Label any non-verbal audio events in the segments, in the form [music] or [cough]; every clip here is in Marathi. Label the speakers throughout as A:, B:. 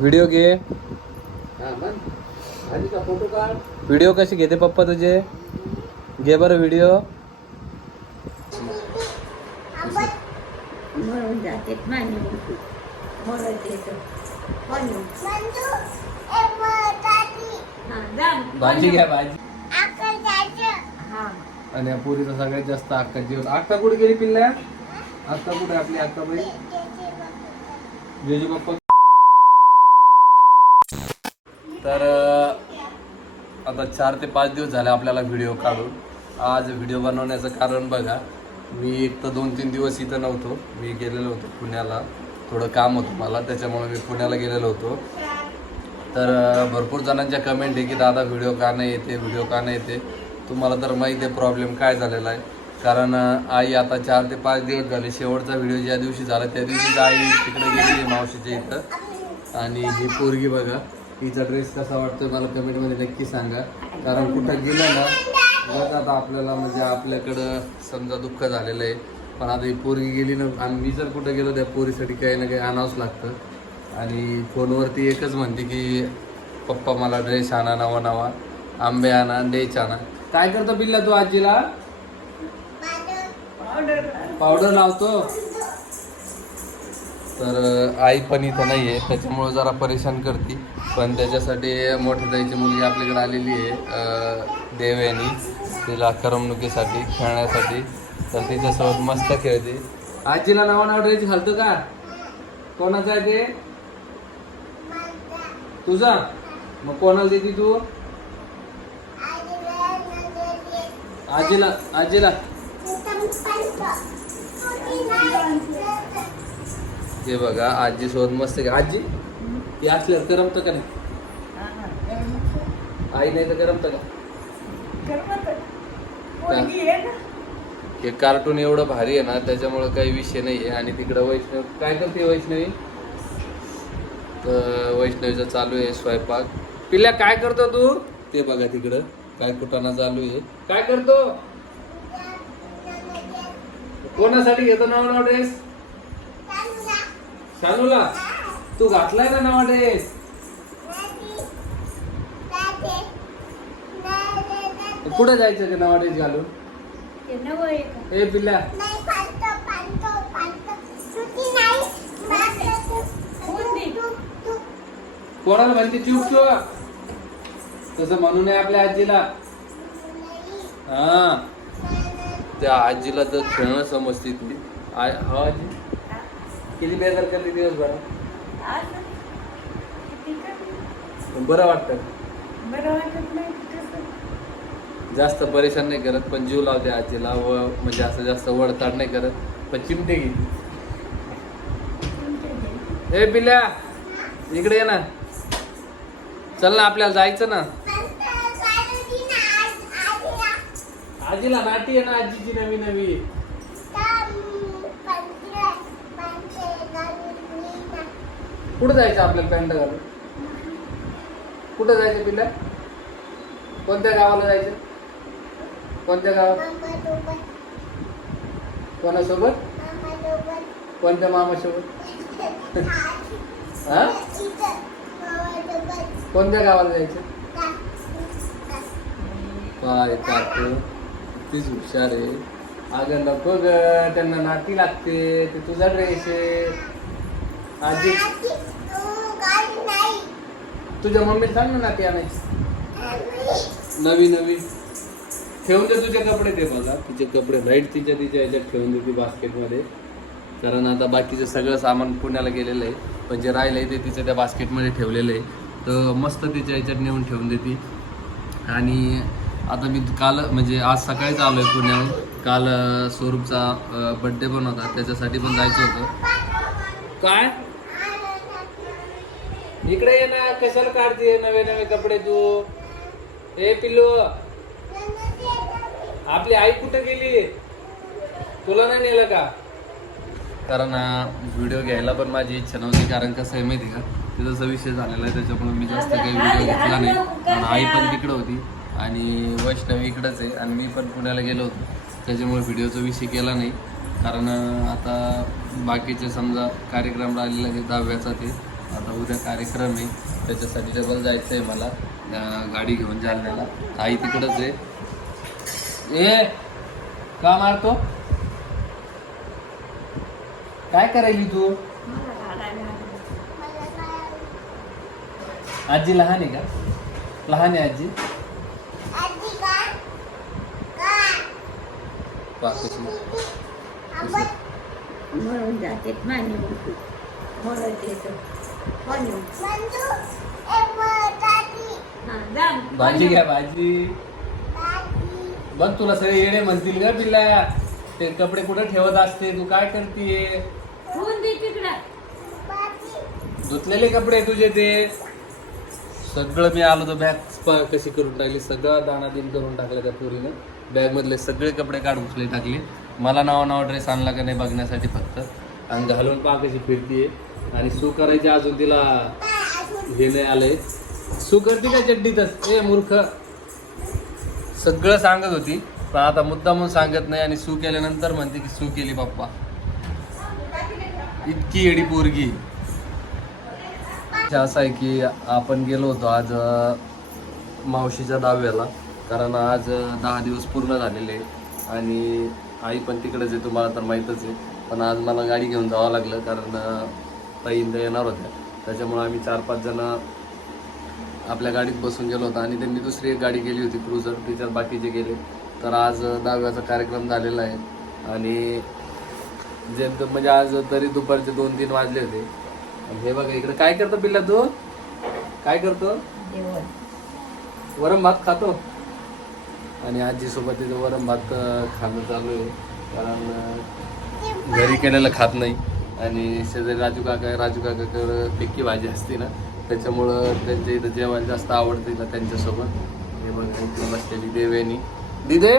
A: व्हिडिओ घे.
B: हा
A: व्हिडिओ कसे घेते पप्पा तुझे? घे बरं व्हिडिओ
C: हा
A: भाजी घ्या भाजी.
C: हा.
A: आणि या पोरीचा सगळ्यात जास्त अक्का जीवन अक्का कुठे गेली पिल्ल्या? अक्का कुठे आपली अक्का बाई? जेजू पप्पा तर आता चार ते पाच दिवस झाले आपल्याला व्हिडिओ काढून. आज व्हिडिओ बनवण्याचं कारण बघा मी एक तर दोन तीन दिवस इथं नव्हतो. मी गेलेलो होतो पुण्याला. थोडं काम होतं मला त्याच्यामुळे मी पुण्याला गेलेलो होतो. तर भरपूर जणांच्या कमेंट आहे की दादा व्हिडिओ का नाही येते? व्हिडिओ का नाही येते? तुम्हाला तर माहीत आहे प्रॉब्लेम काय झालेला आहे. कारण आई आता चार ते पाच दिवस झाले. शेवटचा व्हिडिओ ज्या दिवशी झाला त्या दिवशी आई तिकडे गेली मावशीच्या इथं. आणि ही पोरगी बघा हिचा ड्रेस कसा वाटतोय मला कमेंटमध्ये नक्की सांगा. कारण कुठं गेलं ना बघा आता आपल्याला म्हणजे आपल्याकडं समजा दुःख झालेलं आहे. पण आता ही पोरगी गेली ना आणि मी जर कुठं गेलो त्या पोरीसाठी काही ना काही आणावंच लागतं. आणि फोनवरती एकच म्हणते की पप्पा मला ड्रेस आणा नवा नवा. आंबे आणा डेच आणा. काय करतो बिल्ला तू आजीला? पावडर लावतो? तर आई पण इथं नाही आहे त्याच्यामुळं जरा परेशान करते. पण त्याच्यासाठी मोठ्या ताईची मुलगी आपल्याकडे आलेली आहे देव यांनी तिला करमणुकीसाठी खेळण्यासाठी. तर तिच्यासोबत मस्त खेळते. आजीला नवा नाव ड्रेस घालतो का? कोणाचा आहे ते? तुझा? मग कोणाला देते तू? आजीला आजीला. हे बघा आजी सोबत मस्त गे- आजी ती असल्यावर करमतं का नाही? आई नाही तर करमतं का? हे कार्टून एवढं भारी आहे ना त्याच्यामुळं काही विषय नाही आहे. आणि तिकडं वैष्णव काय करते वैष्णवी? तर वैष्णवीचं चालू आहे स्वयंपाक. पिल्या काय करतो तू? ते बघा तिकडं काय कुटाणा चालू आहे. काय करतो? कोणासाठी घेतो नवा नवा ड्रेस शानूला तू घातलाय ना नवा ड्रेस कुठे जायचं ते नवा ड्रेस घालून?
C: ते का?
A: ए पिल्ल्या कोणाला म्हणते चूप चूप तसं म्हणू नये आपल्या आजीला. हा. त्या आजीला तर खेळणं समजते ती. हा आजी? किती बेजार करते दिवसभर?
C: किती का?
A: बरं वाटतं.
C: बरं वाटत नाही कसं
A: जास्त परेशान नाही करत पण जीव लावते आजीला व म्हणजे असं जास्त वडताड नाही करत पण चिमटे घे.
C: तुमच्या
A: ए पिल्या इकडे ये ना. चल ना आपल्याला जायचं ना. आजीला नाटी आहे ना आजीची नवी नवी. कुठं जायचं आपल्याला पॅन्ट घालून कुठं जायचं पिल्ला? कोणत्या गावाला जायचं? कोणत्या गावात? कोणासोबत? कोणत्या मामासोबत? हा? कोणत्या गावाला जायचं? पाय काकू तीच हुशार आहे. अगं नको ग त्यांना नाती लागते ते तुझा ड्रेस आहे. आजी तुझ्या मम्मीला सांग ना नाती आणायची. नवी नवी. ठेवून दे तुझे कपडे ते बघा. तिचे कपडे राईट तिच्या तिच्या ह्याच्यात ठेवून दे ती बास्केटमध्ये. कारण आता बाकीचं सगळं सामान पुण्याला गेलेलं आहे. पण जे राहिलं आहे ते तिचं त्या बास्केटमध्ये ठेवलेलं आहे. तर मस्त तिच्या ह्याच्यात नेऊन ठेवून देते. आणि आता मी काल म्हणजे आज सकाळीच आलो आहे पुण्याहून. काल स्वरूपचा बड्डे पण होता. त्याच्यासाठी पण जायचं होतं. काय? इकडे ये ना कशाला काढते नवे नवे कपडे तू? ए पिल्लू. आपली आई कुठं गेली? तुला नाही नेलं का? कारण व्हिडिओ घ्यायला पण माझी इच्छा नव्हती कारण कसं आहे माहिती का? तिथंचा विषय झालेला आहे त्याच्यामुळे मी जास्त काही व्हिडिओ घेतला नाही. पण आई पण तिकडं होती. आणि वैष्णवी इकडंच आहे. आणि मी पण पुण्याला गेलो होतो. त्याच्यामुळे व्हिडिओचा विषय केला नाही. कारण आता बाकीचे समजा कार्यक्रम राहिलेला आहे दहाव्याचा ते. आता उद्या कार्यक्रम आहे. त्याच्यासाठी डबल जायचं आहे मला गाडी घेऊन जालन्याला. आई तिकडंच आहे. ए का मारतो? काय करायली तू? आजी लहान आहे का? लहान आहे आजी.
C: म्हणून जाते. हा
A: भाजी घ्या भाजी. बघ तुला सगळे येडे म्हणतील का पिल्ला ते कपडे कुठे ठेवत असते? तू काय करतीये?
C: ठेवून दे तिकडं.
A: धुतलेले कपडे तुझे ते. सगळं मी आलो तर बॅग कशी करून टाकली? सगळं दाणादिन करून टाकलं त्या पुरीने. बॅग मधले सगळे कपडे काढून उचले टाकले. मला नावा नावा ड्रेस आणला का नाही बघण्यासाठी फक्त. आणि घालून पहा कशी फिरतीये. आणि सू करायची अजून तिला हे नाही आलंय. सू करते का चड्डीतच ए मूर्ख. सगळं सांगत होती पण आता मुद्दा म्हणून सांगत नाही आणि सू केल्यानंतर म्हणते की सू केली पप्पा इतकी येडी पोरगी. असं आहे की आपण गेलो होतो आज मावशीच्या दहाव्याला कारण आज दहा दिवस पूर्ण झालेले आणि आई पण तिकडेच आहे तुम्हाला तर माहीतच आहे. पण आज मला गाडी घेऊन जावं लागलं कारण ताई इंद येणार होत्या. त्याच्यामुळे आम्ही चार पाच जण आपल्या गाडीत बसून गेलो होतो आणि त्यांनी दुसरी एक गाडी गेली होती क्रुझर. त्याच्यात बाकीचे गेले तर आज दहाव्याचा कार्यक्रम झालेला आहे. आणि जे म्हणजे आज तरी दुपारचे दोन तीन वाजले होते. आणि हे बघा इकडे काय करतो पिल्ला तू? काय करतो? वरम भात खातो. आणि आजी सोबत तिथं वरम भात खाणं चालू आहे. कारण घरी केलेलं खात नाही. आणि शेजारी राजू काका राजू काकाकडं पिक्की भाजी असते ना त्याच्यामुळं त्यांच्या इथं जेवायला जास्त आवडते ना त्यांच्यासोबत. हे बघ इथे बसलेली देवेनी दिदे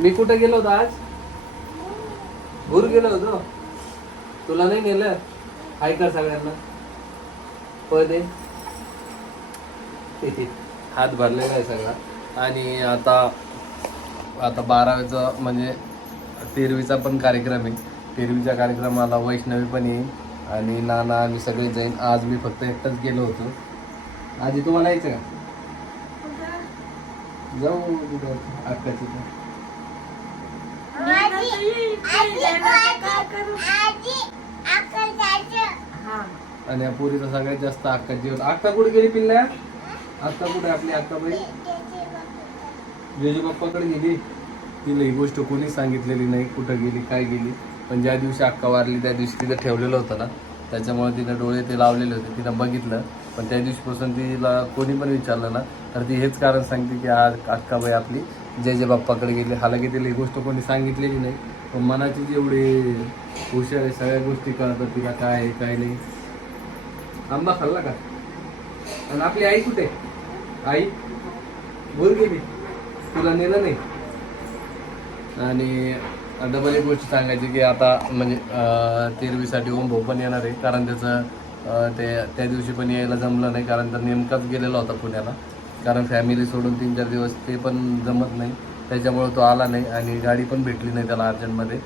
A: मी कुठं गेलो होतो आज? भूर गेलो होतो. तुला नाही नेलं? ऐका सगळ्यांना. पदे [laughs] हात भरलेला आहे सगळा. आणि आता आता बारावीचा म्हणजे तेरवीचा पण कार्यक्रम आहे. तेरवीच्या कार्यक्रमाला वैष्णवी पण येईल आणि नाना आम्ही सगळे जाईन आज मी फक्त एकटाच गेलो होतो. आधी तुम्हाला यायचं का? जाऊ अक्काची.
C: हा.
A: आणि या पोरीचा सगळ्यात जास्त अक्का जीवन अक्का कुठे गेली पिल्ल्या? अक्का कुठे आपली अक्का बाई? जेजू बाप्पाकडे गेली. तिला ही गोष्ट कोणी सांगितलेली नाही कुठं गेली काय गेली. पण ज्या दिवशी अक्का वारली त्या दिवशी तिथं ठेवलेलं होतं ना. त्याच्यामुळे तिनं डोळे ते लावलेले होते तिनं बघितलं. पण त्या दिवशीपासून तिला कोणी पण विचारलं ना तर ती हेच कारण सांगते की आज अक्काबाई आपली जय जय बाप्पाकडे गेली. हालाकी तिला ही गोष्ट कोणी सांगितलेली नाही पण मनाची जेवढी हुशार आहे सगळ्या गोष्टी कळतात तिला काय आहे काय नाही. आंबा खाल्ला का? आणि आपली आई कुठे? आई? बोल गेली तुला नेलं नाही. आणि डबल एक गोष्ट सांगायची की आता म्हणजे तेरवीसाठी ओम भाऊ पण येणार आहे कारण त्याचं ते त्या दिवशी पण यायला जमलं नाही कारण तर नेमकाच गेलेला होता पुण्याला. कारण फॅमिली सोडून तीन चार दिवस ते पण जमत नाही त्याच्यामुळं तो आला नाही आणि गाडी पण भेटली नाही त्याला अर्जंटमध्ये.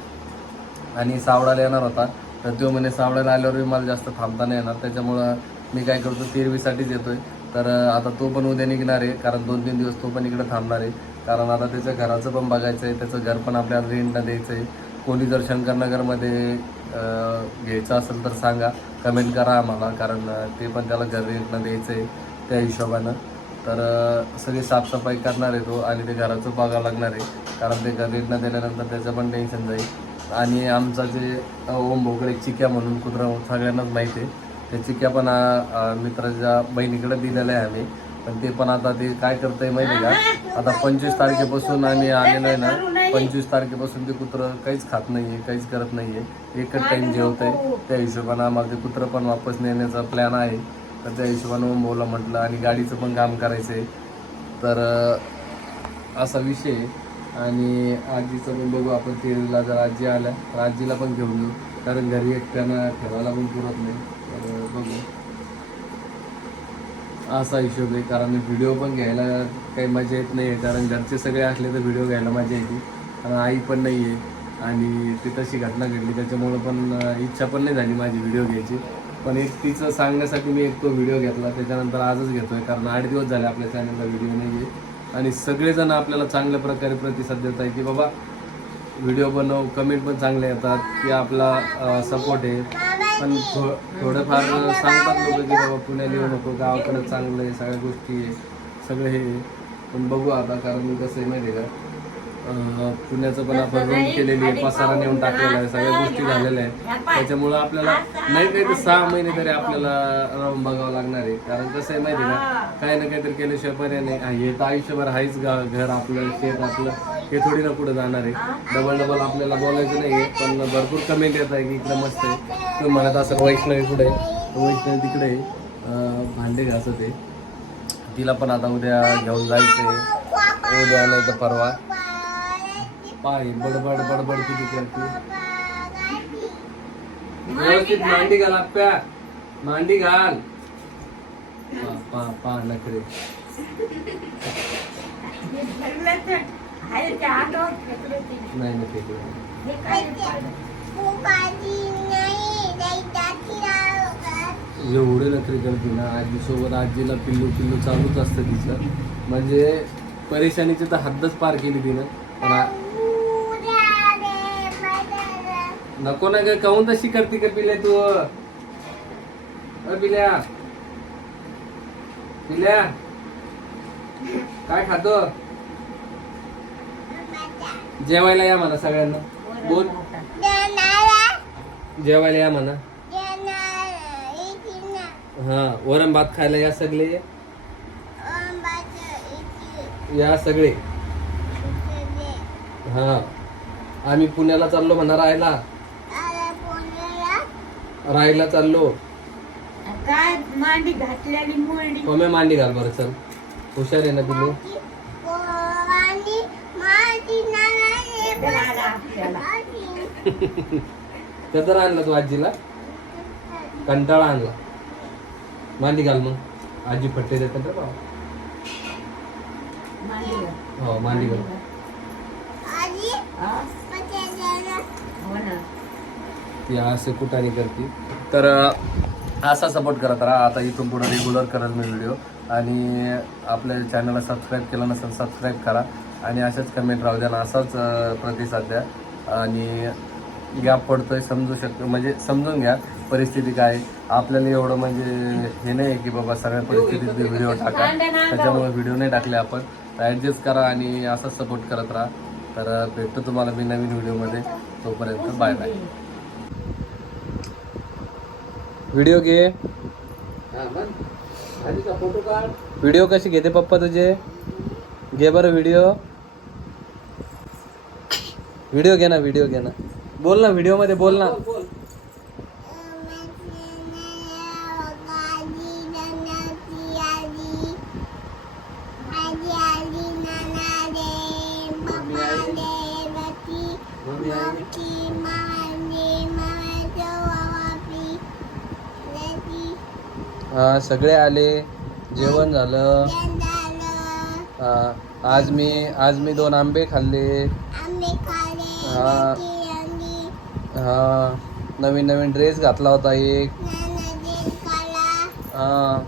A: आणि सावडाला येणार होता तर तो म्हणे सावडाला आल्यावर मला जास्त थांबता नाही येणार त्याच्यामुळं मी काय करतो तेरवीसाठीच येतो आहे तर आता तो पण उद्या निघणार आहे कारण दोन तीन दिवस तो पण इकडे थांबणार आहे. कारण आता त्याच्या घराचं पण बघायचं आहे त्याचं घर पण आपल्याला रेंटनं द्यायचं आहे कोणी जर शंकरनगरमध्ये घ्यायचं असेल तर सांगा. कमेंट करा आम्हाला कारण ते पण त्याला घर रेंटनं द्यायचं आहे त्या हिशोबानं. तर सगळी साफसफाई करणार आहे तो आणि ते घराचं बघावं लागणार आहे. कारण ते घर रेंटनं दिल्यानंतर त्याचं पण टेन्शन जाईल. आणि आमचा जे ओम भोगडे चिक्या म्हणून कुत्रा सगळ्यांनाच माहिती आहे. त्या चिक्या पण मित्राच्या बहिणीकडे दिलेल्या आहे आम्ही. पण ते पण आता ते काय करतंय माहिती आहे का? आता पंचवीस तारखेपासून आम्ही आलेलो आहे ना पंचवीस तारखेपासून ते कुत्रं काहीच खात नाहीये काहीच करत नाहीये. एकच टाइम जेवत आहे त्या हिशोबानं आम्हाला ते कुत्रं पण वापस नेण्याचा प्लॅन आहे. तर त्या हिशोबानं बोला म्हटलं आणि गाडीचं पण काम करायचं आहे तर असा विषय आणि आजीचं पण बघू आपण तेरीला जर आजी आल्या तर आजीला पण घेऊन घेऊ कारण घरी एकट्यानं ठेवायला पण पुरत नाही. तर बघू. असा हिशोब आहे कारण व्हिडिओ पण घ्यायला काही मजा येत नाही आहे कारण घरचे सगळे असले तर व्हिडिओ घ्यायला मजा येते. कारण आई पण नाही आहे आणि ती तशी घटना घडली त्याच्यामुळं पण इच्छा पण नाही झाली माझी व्हिडिओ घ्यायची. पण एक तिचं सांगण्यासाठी मी एक तो व्हिडिओ घेतला त्याच्यानंतर आजच घेतोय कारण आठ दिवस झाले आपल्या चॅनलला व्हिडिओ नाही आहे आणि सगळेजण आपल्याला चांगल्या प्रकारे प्रतिसाद देत आहे की बाबा व्हिडिओ बनव कमेंट पण चांगले येतात की आपला सपोर्ट आहे. पण थो थोडंफार सांगतात लोक की बाबा पुण्याला येऊ नको गावाकडे चांगलं आहे सगळ्या गोष्टी आहे सगळं हे आहे. पण बघू आता कारण कसं आहे माहिती आहे का? अं, पुण्याचं पण आपण रूम केलेली आहे पसारा नेऊन टाकलेला आहे सगळ्या गोष्टी झालेल्या आहेत. त्याच्यामुळं आपल्याला नाही काही तर सहा महिने तरी आपल्याला राहून बघावं लागणार आहे. कारण कसं आहे माहिती आहे का? काही ना काहीतरी केल्याशिवाय पर्याय नाही. हा, हे तर आयुष्यभर आहेच गा घर आपलं शेत आपलं. हे थोडी ना पुढे जाणार आहे. डबल डबल आपल्याला बोलायचं नाही आहे पण भरपूर कमेंट येत आहे की इकडे मस्त आहे. तुम्ही म्हणत असं वैष्णवी कुठे आहे? वैष्णवी तिकडे आहे. भांडे घासत आहे. तिला पण आता उद्या घेऊन जायचं आहे उद्या नाही तर परवा. पाय बडबड बडबड किती करते. व्यवस्थित मांडी घाल आप्या. मांडी घाल. पा पा पा नखरे. [laughs] नाही
C: काय पाहिलं?
A: एवढे नखरे करते ना आजी सोबत आजीला पिल्लू पिल्लू चालूच असतं तिचं. म्हणजे परेशानीची तर हद्दच पार केली तिनं. पण नको ना ग काहून तशी करते का पिल्या तू? अ पिल्या. पिल्या. काय खातो? जेवायला या म्हणा सगळ्यांना. बोल. जेवायला या म्हणा. हा वरण भात खायला या सगळे. या सगळे. हा. आम्ही पुण्याला चाललो म्हणा राहायला. राहायला चाललो.
C: काय मांडी
A: मम्मी मांडी घाल बरं चल. हुशार आहे ना पिलू
C: त्याला.
A: कदर आणला तू आजीला? कंटाळा आणला. मांडी घाल मग. आजी फट्टे देतात रे बाबा
C: मांडी घाल.
A: हो मांडी घाल.
C: हा? ना.
A: ती असे कुठाने करते. तर असा सपोर्ट करत राहा आता इथून पुढे रेग्युलर करेल मी व्हिडिओ आणि आपल्या चॅनलला सबस्क्राईब केलं नसेल सबस्क्राईब करा. आणि अशाच कमेंट राहू द्या. असाच प्रतिसाद द्या. आणि गॅप पडतोय समजू शकतो म्हणजे समजून घ्या परिस्थिती काय. आहे. आपल्याला एवढं म्हणजे हे नाही आहे की बाबा सगळ्या परिस्थितीत व्हिडिओ टाका. त्याच्यामुळे व्हिडिओ नाही टाकले आपण. ॲडजस्ट करा आणि असाच सपोर्ट करत राहा. तर भेटतो तुम्हाला मी नवीन व्हिडिओमध्ये तोपर्यंत बाय बाय व्हिडिओ घे.
B: हा
A: व्हिडिओ कशी घेते पप्पा तुझे? घे बरं व्हिडिओ व्हिडिओ घे ना व्हिडिओ घे ना. बोल ना व्हिडिओमध्ये बोल ना. हा सगळे आले. जेवण झालं. हा आज मी आज मी दोन आंबे खाल्ले. हा. हा. नवीन नवीन ड्रेस घातला होता एक. हा.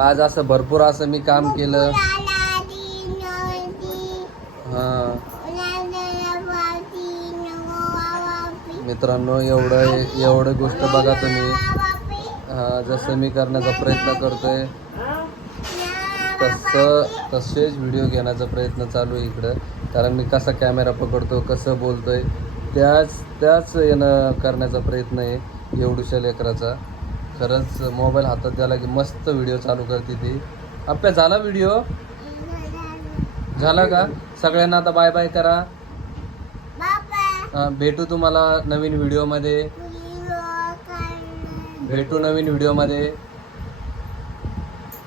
A: आज असं भरपूर असं मी काम केलं. हा. मित्रांनो एवढं एवढं गोष्ट बघा तुम्ही. हा, जसं मी करण्याचा प्रयत्न करतोय. तसं तसेच व्हिडिओ घेण्याचा प्रयत्न चालू आहे इकडं. कारण मी कसा कॅमेरा पकडतो कसं बोलतोय त्याच त्याच येणं करण्याचा प्रयत्न आहे एवढूशा लेकराचा. खरंच मोबाईल हातात द्यायला की मस्त व्हिडिओ चालू करते ती. आप्या झाला व्हिडिओ झाला का? सगळ्यांना आता बाय बाय करा. भेटू तुम्हाला नवीन व्हिडिओमध्ये भेटू नवीन व्हिडिओमध्ये